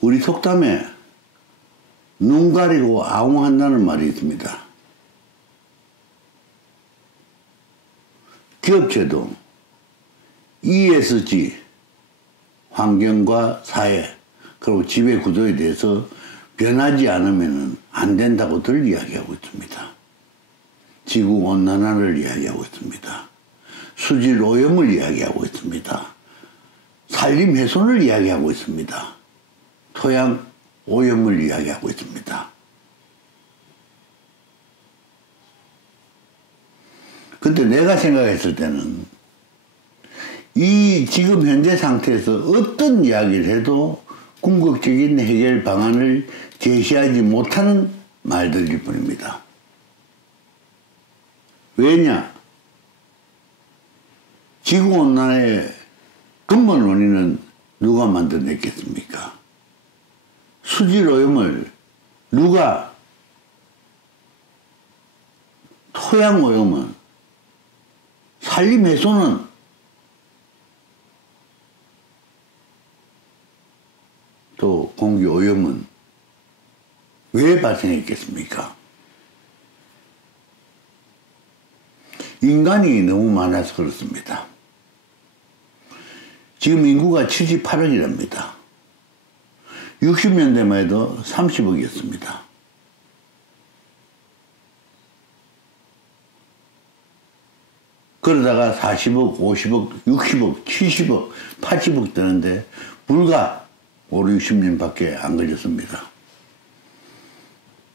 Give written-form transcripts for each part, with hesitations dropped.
우리 속담에 눈 가리고 아웅한다는 말이 있습니다. 기업체도 ESG, 환경과 사회, 그리고 지배 구조에 대해서 변하지 않으면 안 된다고들 이야기하고 있습니다. 지구온난화를 이야기하고 있습니다. 수질 오염을 이야기하고 있습니다. 산림 훼손을 이야기하고 있습니다. 토양 오염을 이야기하고 있습니다. 근데 내가 생각했을 때는 이 지금 현재 상태에서 어떤 이야기를 해도 궁극적인 해결 방안을 제시하지 못하는 말들일 뿐입니다. 왜냐? 지구온난화의 근본 원인은 누가 만들어냈겠습니까? 수질오염을 누가, 토양오염은, 산림훼손은 또 공기오염은 왜 발생했겠습니까? 인간이 너무 많아서 그렇습니다. 지금 인구가 78억이랍니다. 60년대만 해도 30억이었습니다. 그러다가 40억, 50억, 60억, 70억, 80억 되는데 불과 5, 60년밖에 안 걸렸습니다.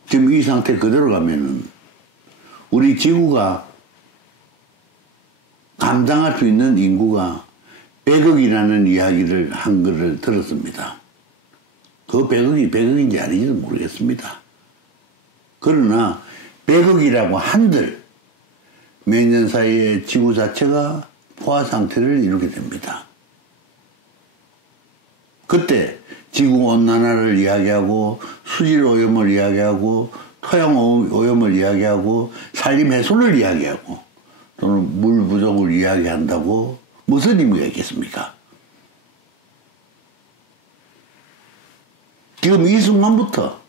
지금 이 상태 그대로 가면은 우리 지구가 감당할 수 있는 인구가 100억이라는 이야기를 한 거를 들었습니다. 그 100억이 100억인지 아닌지도 모르겠습니다. 그러나 100억이라고 한들 몇 년 사이에 지구 자체가 포화 상태를 이루게 됩니다. 그때 지구온난화를 이야기하고 수질오염을 이야기하고 토양오염을 이야기하고 산림훼손을 이야기하고 또는 물 부족을 이야기한다고 무슨 의미가 있겠습니까? 지금 이 순간부터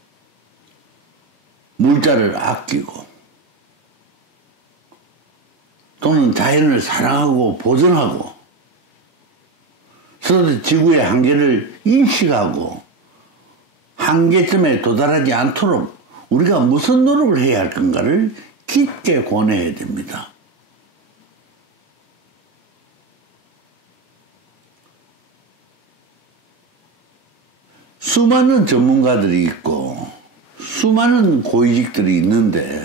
물자를 아끼고 또는 자연을 사랑하고 보존하고 서로 지구의 한계를 인식하고 한계점에 도달하지 않도록 우리가 무슨 노력을 해야 할 건가를 깊게 고뇌해야 됩니다. 수많은 전문가들이 있고 수많은 고위직들이 있는데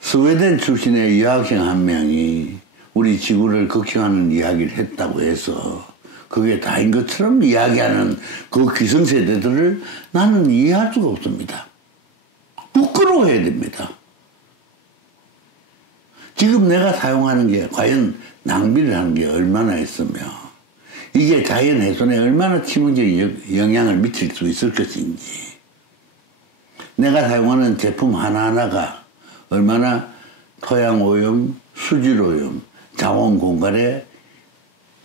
스웨덴 출신의 여학생 한 명이 우리 지구를 걱정하는 이야기를 했다고 해서 그게 다인 것처럼 이야기하는 그 기성세대들을 나는 이해할 수가 없습니다. 부끄러워해야 됩니다. 지금 내가 사용하는 게 과연 낭비를 하는 게 얼마나 있으며 이게 자연 훼손에 얼마나 치명적인 영향을 미칠 수 있을 것인지, 내가 사용하는 제품 하나하나가 얼마나 토양오염, 수질오염, 자원 공갈에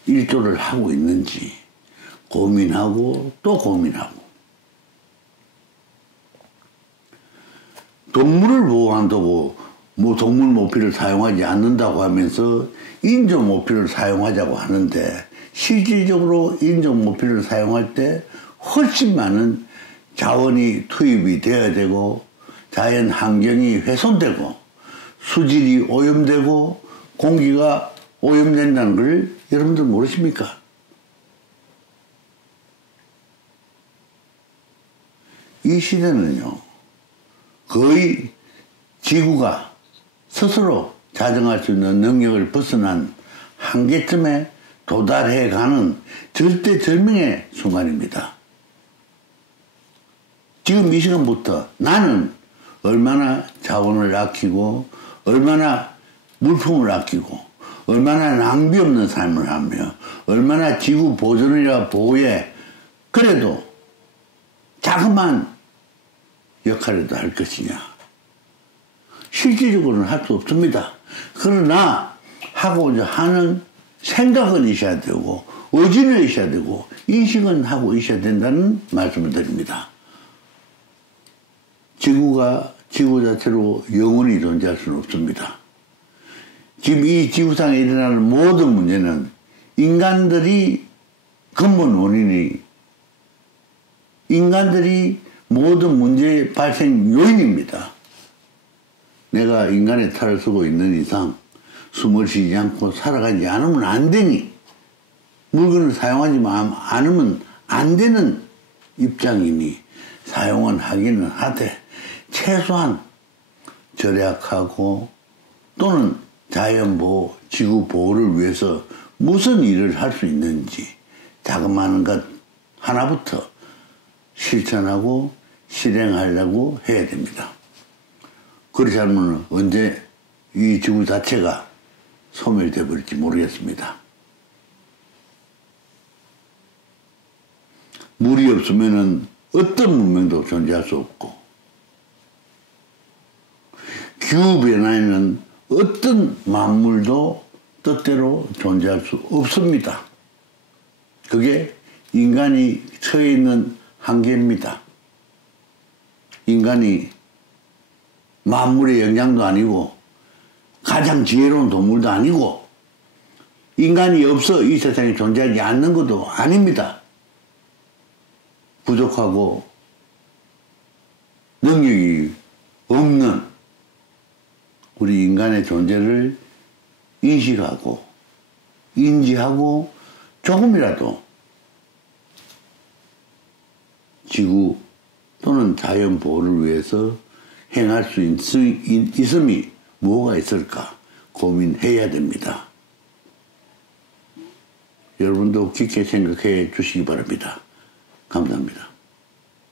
일조를 하고 있는지 고민하고 또 고민하고, 동물을 보호한다고 뭐 동물 모피를 사용하지 않는다고 하면서 인조 모피를 사용하자고 하는데 실질적으로 인조 모피를 사용할 때 훨씬 많은 자원이 투입이 되어야 되고 자연 환경이 훼손되고 수질이 오염되고 공기가 오염된다는 걸 여러분들 모르십니까? 이 시대는요, 거의 지구가 스스로 자정할 수 있는 능력을 벗어난 한계점에 도달해가는 절대절명의 순간입니다. 지금 이 시간부터 나는 얼마나 자원을 아끼고 얼마나 물품을 아끼고 얼마나 낭비 없는 삶을 하며 얼마나 지구 보존이나 보호에 그래도 자그마한 역할이라도 할 것이냐. 실질적으로는 할 수 없습니다. 그러나 하고자 하는 생각은 있어야 되고 의지는 있어야 되고 인식은 하고 있어야 된다는 말씀을 드립니다. 지구가 지구 자체로 영원히 존재할 수는 없습니다. 지금 이 지구상에 일어나는 모든 문제는 인간들이 근본 원인이 인간들이 모든 문제의 발생 요인입니다. 내가 인간의 탈을 쓰고 있는 이상 숨을 쉬지 않고 살아가지 않으면 안 되니 물건을 사용하지 않으면 안 되는 입장이니 사용은 하기는 하되 최소한 절약하고 또는 자연보호, 지구보호를 위해서 무슨 일을 할 수 있는지 자그마한 것 하나부터 실천하고 실행하려고 해야 됩니다. 그렇지 않으면 언제 이 지구 자체가 소멸되어 버릴지 모르겠습니다. 물이 없으면 어떤 문명도 존재할 수 없고 기후변화에는 어떤 만물도 뜻대로 존재할 수 없습니다. 그게 인간이 처해 있는 한계입니다. 인간이 만물의 영향도 아니고 가장 지혜로운 동물도 아니고 인간이 없어 이 세상에 존재하지 않는 것도 아닙니다. 부족하고 능력이 없는 우리 인간의 존재를 인식하고 인지하고 조금이라도 지구 또는 자연 보호를 위해서 행할 수 있음이 뭐가 있을까 고민해야 됩니다. 여러분도 깊게 생각해 주시기 바랍니다. 감사합니다.